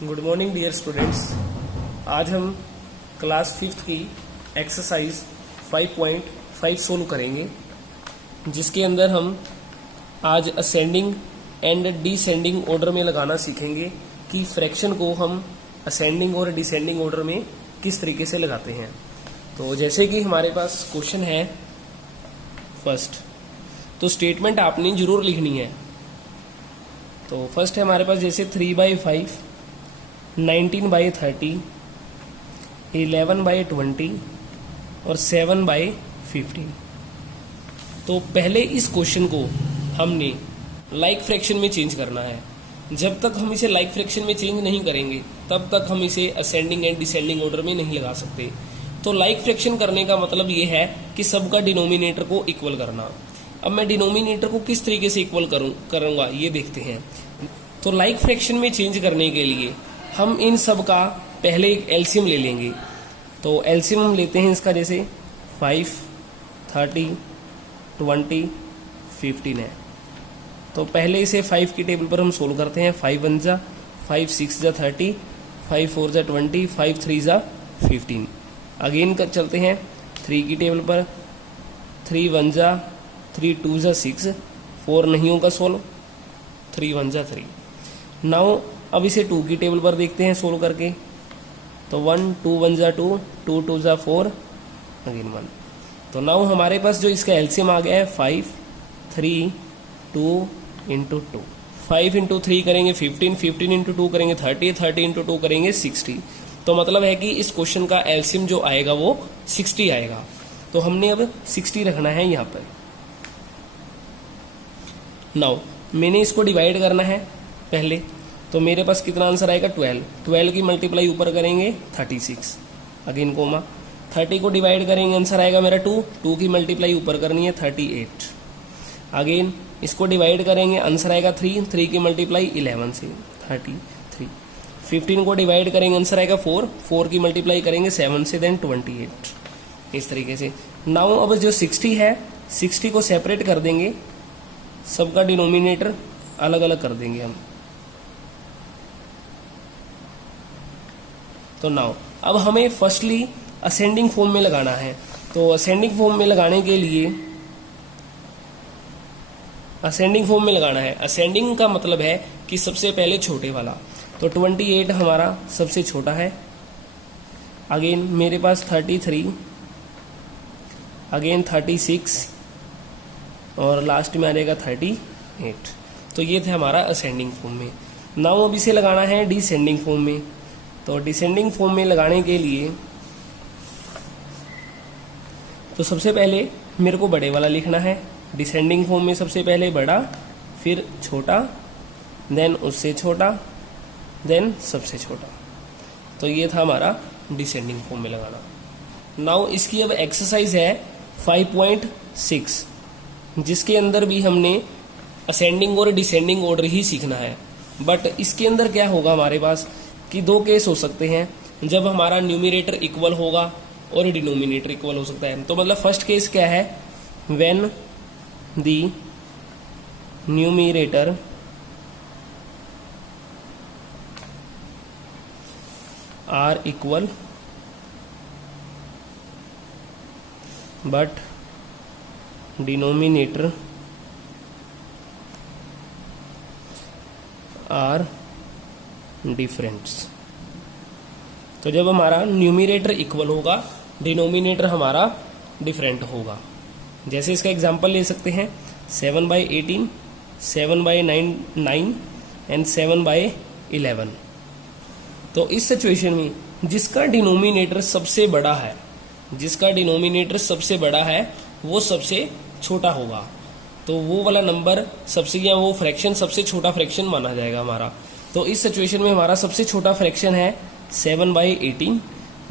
Good morning dear students. आज हम class 5th की एक्सरसाइज 5.5 सोल्व करेंगे, जिसके अंदर हम आज असेंडिंग एंड डिसेंडिंग ऑर्डर में लगाना सीखेंगे कि फ्रैक्शन को हम असेंडिंग और डिसेंडिंग ऑर्डर में किस तरीके से लगाते हैं। तो जैसे कि हमारे पास क्वेश्चन है फर्स्ट, तो स्टेटमेंट आपने जरूर लिखनी है। तो फर्स्ट है हमारे पास जैसे 3/5, 19/30, 11/20 और 7/15। तो पहले इस क्वेश्चन को हमने लाइक फ्रैक्शन में चेंज करना है। जब तक हम इसे लाइक फ्रैक्शन में चेंज नहीं करेंगे तब तक हम इसे असेंडिंग एंड डिसेंडिंग ऑर्डर में नहीं लगा सकते। तो लाइक फ्रैक्शन करने का मतलब ये है कि सबका डिनोमिनेटर को इक्वल करना। अब मैं डिनोमिनेटर को किस तरीके से इक्वल करूंगा ये देखते हैं। तो लाइक फ्रैक्शन में चेंज करने के लिए हम इन सब का पहले एक एलसीएम ले लेंगे। तो एलसीएम हम लेते हैं इसका, जैसे 5, 30, 20, 15 है। तो पहले इसे 5 की टेबल पर हम सोल्व करते हैं। 5 1 जा 5, 6 जा 30, 5 4 जा 20, 5 3 जा 15। अगेन चलते हैं 3 की टेबल पर। 3 1 जा 3, 2 जा 6, 4 नहीं होगा सोल्व, 3 1 जा 3। नाउ अब इसे 2 की टेबल पर देखते हैं सोल्व करके। तो 1 2 1 जा 2, 2 2 जा 4, अगेन 1। तो नाउ हमारे पास जो इसका एलसीएम आ गया है 5, 3, 2 इंटू 2। 5 इंटू 3 करेंगे 15, 15 इंटू 2 करेंगे 30, 30 इंटू 2 करेंगे 60। तो मतलब है कि इस क्वेश्चन का एलसीएम जो आएगा वो 60 आएगा। तो हमने अब 60 रखना है यहाँ पर। नाउ मैंने इसको डिवाइड करना है पहले। तो मेरे पास कितना आंसर आएगा 12। 12 की मल्टीप्लाई ऊपर करेंगे 36, अगेन कोमा। 30 को डिवाइड करेंगे आंसर आएगा मेरा 2। 2 की मल्टीप्लाई ऊपर करनी है 38, अगेन इसको डिवाइड करेंगे आंसर आएगा 3। 3 की मल्टीप्लाई 11 से 33। 15 को डिवाइड करेंगे आंसर आएगा 4। 4 की मल्टीप्लाई करेंगे 7 से, देन 28। इस तरीके से नाउ अब जो 60 है 60 को सेपरेट कर देंगे, सबका डिनोमिनेटर अलग अलग कर देंगे हम। तो नाउ अब हमें फर्स्टली असेंडिंग फॉर्म में लगाना है। तो असेंडिंग फॉर्म में लगाने के लिए असेंडिंग फॉर्म में लगाना है। असेंडिंग का मतलब है कि सबसे पहले छोटे वाला। तो 28 हमारा सबसे छोटा है। अगेन मेरे पास 33, अगेन 36 और लास्ट में आ जाएगा 38। तो ये थे हमारा असेंडिंग फॉर्म में। नाउ अब इसे लगाना है डिसेंडिंग फॉर्म में। तो डिसेंडिंग फॉर्म में लगाने के लिए तो सबसे पहले मेरे को बड़े वाला लिखना है। डिसेंडिंग फॉर्म में सबसे पहले बड़ा, फिर छोटा, देन उससे छोटा, देन सबसे छोटा। तो ये था हमारा डिसेंडिंग फॉर्म में लगाना। नाउ इसकी अब एक्सरसाइज है 5.6, जिसके अंदर भी हमने असेंडिंग और डिसेंडिंग ऑर्डर ही सीखना है। बट इसके अंदर क्या होगा हमारे पास कि 2 केस हो सकते हैं जब हमारा न्यूमिनेटर इक्वल होगा और डिनोमिनेटर इक्वल हो सकता है। तो मतलब फर्स्ट केस क्या है, when the numerator are equal but denominator are differents. तो जब हमारा न्यूमिनेटर इक्वल होगा, डिनोमिनेटर हमारा डिफरेंट होगा। जैसे इसका एग्जांपल ले सकते हैं 7/18, 7/9 एंड 7/11। तो इस सिचुएशन में जिसका डिनोमिनेटर सबसे बड़ा है, जिसका डिनोमिनेटर सबसे बड़ा है वो सबसे छोटा होगा। तो वो वाला नंबर सबसे, या वो फ्रैक्शन सबसे छोटा फ्रैक्शन माना जाएगा हमारा। तो इस सिचुएशन में हमारा सबसे छोटा फ्रैक्शन है 7/18,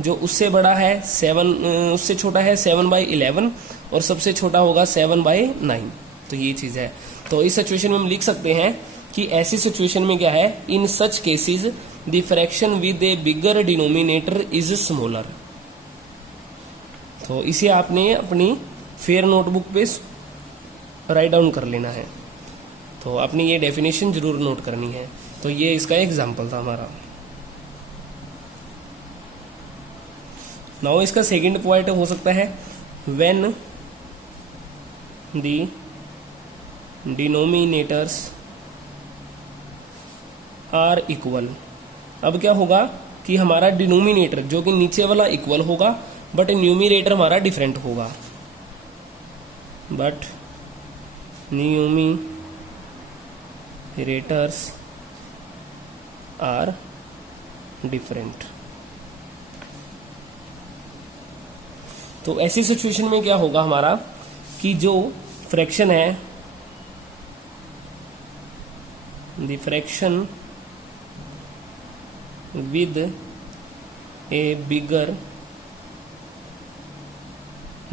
जो उससे बड़ा है उससे छोटा है 7/11 और सबसे छोटा होगा 7/9। तो ये चीज है। तो इस सिचुएशन में हम लिख सकते हैं कि ऐसी सिचुएशन में क्या है, in such cases the fraction with a bigger denominator is smaller. तो इसे आपने अपनी फेयर नोटबुक पे राइट डाउन कर लेना है। तो आपने ये डेफिनेशन जरूर नोट करनी है। तो ये इसका एग्जाम्पल था हमारा। नाउ इसका सेकंड पॉइंट हो सकता है when the denominators are equal. अब क्या होगा कि हमारा डिनोमिनेटर जो कि नीचे वाला इक्वल होगा बट न्यूमिनेटर हमारा डिफरेंट होगा, बट न्यूमिनेटर्स आर डिफरेंट। तो ऐसी सिचुएशन में क्या होगा हमारा कि जो फ्रैक्शन है, the fraction with a bigger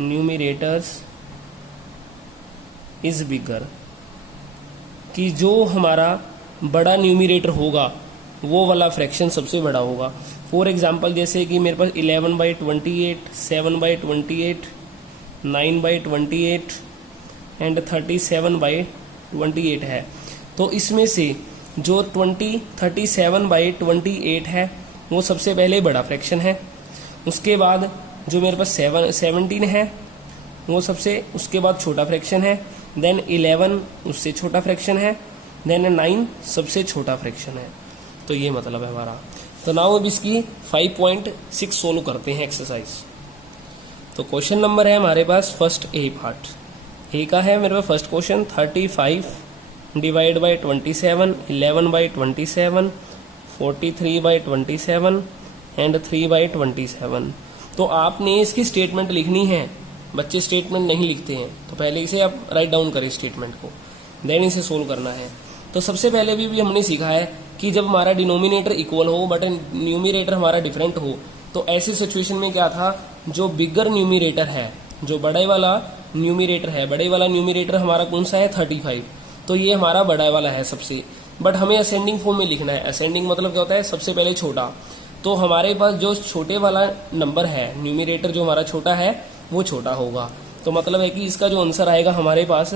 numerators is bigger, कि जो हमारा बड़ा न्यूमिनेटर होगा वो वाला फ्रैक्शन सबसे बड़ा होगा। फॉर एग्जांपल जैसे कि मेरे पास 11/28, 7/28, 9/28 एंड 37/28 है। तो इसमें से जो 37/28 है वो सबसे पहले बड़ा फ्रैक्शन है। उसके बाद जो मेरे पास 17 है वो सबसे उसके बाद छोटा फ्रैक्शन है। देन 11 उससे छोटा फ्रैक्शन है। देन 9 सबसे छोटा फ्रैक्शन है। तो ये मतलब है हमारा। तो नाउ अब इसकी 5.6 सोल्व करते हैं एक्सरसाइज। तो क्वेश्चन नंबर है हमारे पास फर्स्ट ए पार्ट। ए का है मेरे पास first question 35 divide by 27, 11/27, 43/27 and 3/27। तो आपने इसकी स्टेटमेंट लिखनी है। बच्चे स्टेटमेंट नहीं लिखते हैं, तो पहले इसे आप राइट डाउन करें स्टेटमेंट को, देन इसे सोल्व करना है। तो सबसे पहले भी हमने सीखा है कि जब हमारा डिनोमिनेटर इक्वल हो बट न्यूमिनेटर हमारा डिफरेंट हो, तो ऐसी सिचुएशन में क्या था, जो बिगर न्यूमिनेटर है, जो बड़े वाला न्यूमिनेटर है, बड़े वाला न्यूमिनेटर हमारा कौन सा है 35, तो ये हमारा बड़ा वाला है सबसे। बट हमें असेंडिंग फॉर्म में लिखना है। असेंडिंग मतलब क्या होता है, सबसे पहले छोटा। तो हमारे पास जो छोटे वाला नंबर है, न्यूमिनेटर जो हमारा छोटा है वो छोटा होगा। तो मतलब है कि इसका जो आंसर आएगा हमारे पास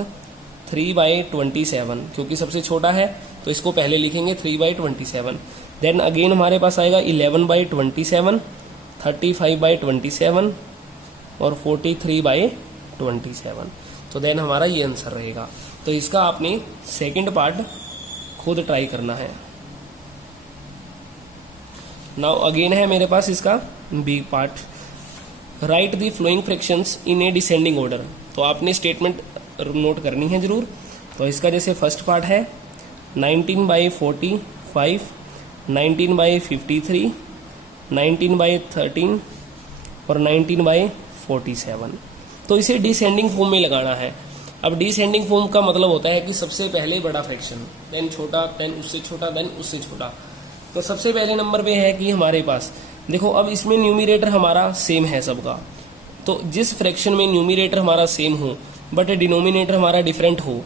3/27, क्योंकि सबसे छोटा है तो इसको पहले लिखेंगे 3/27। देन अगेन हमारे पास आएगा 11/27, 35/27 और 43/27। तो देन हमारा ये आंसर रहेगा। तो इसका आपने सेकंड पार्ट खुद ट्राई करना है। नाउ अगेन है मेरे पास इसका B part, write the following fractions in a descending order. तो आपने स्टेटमेंट नोट करनी है जरूर। तो इसका जैसे फर्स्ट पार्ट है 19/45, 19/53, 19/13 और 19/47। तो इसे डिसेंडिंग फॉर्म में लगाना है। अब डिसेंडिंग फॉर्म का मतलब होता है कि सबसे पहले बड़ा फ्रैक्शन, देन छोटा, देन उससे छोटा, देन उससे छोटा। तो सबसे पहले नंबर पे है कि हमारे पास देखो, अब इसमें न्यूमिनेटर हमारा सेम है सबका। तो जिस फ्रैक्शन में न्यूमिनेटर हमारा सेम हो बट डिनोमिनेटर हमारा डिफरेंट हो,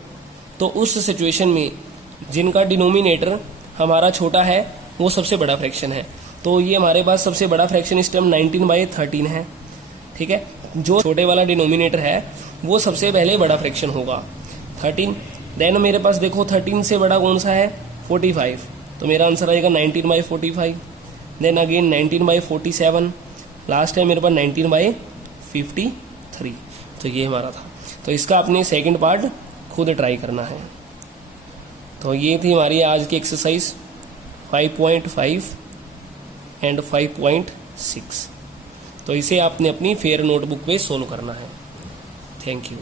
तो उस सिचुएशन में जिनका डिनोमिनेटर हमारा छोटा है वो सबसे बड़ा फ्रैक्शन है। तो ये हमारे पास सबसे बड़ा फ्रैक्शन इस टाइम 19/13 है। ठीक है, जो छोटे वाला डिनोमिनेटर है वो सबसे पहले बड़ा फ्रैक्शन होगा 13। देन मेरे पास देखो 13 से बड़ा कौन सा है 45, तो मेरा आंसर आएगा 19/45। देन अगेन 19/47, लास्ट है मेरे पास 19/53। तो ये हमारा था। तो इसका अपने सेकंड पार्ट खुद ट्राई करना है। तो ये थी हमारी आज की एक्सरसाइज 5.5 एंड 5.6। तो इसे आपने अपनी फेयर नोटबुक पे सोल्व करना है। Thank you.